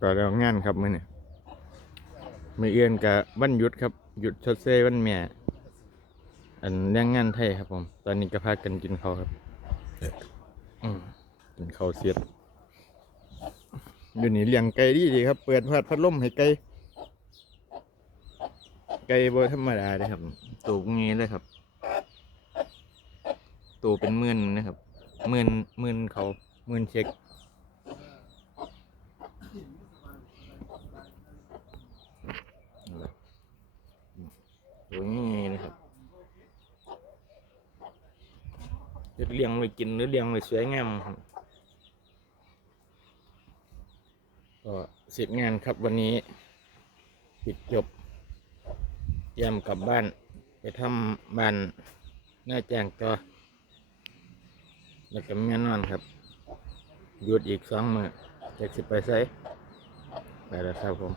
ก็แล้วงานครับมื้อนี้มื้ออื่นก็วันหยุดครับหยุดชดเชยวันแม่อันแรงงานไทยครับผมตอนนี้ก็พากันกินข้าวครับอืมกินข้าวเสียดอยู่นี่เลี้ยงไก่ดีครับเปิดพัดลมให้ไก่บ่ธรรมดาเลยครับตัวงี้เลยครับตัวเป็นหมื่นนะครับหมื่นเขาหมื่นเช็คตัวนี้นะครับจะเลี้ยงไว้กินหรือเลี้ยงไว้สวยงามครับก็เสร็จงานครับวันนี้ปิดจบเตรียมกลับบ้านไปทำบ้านหน้าแจ้งต่อแล้วก็แม่นอนครับหยุดอีก2 มื้อจากสิไปไสไปแล้วครับผม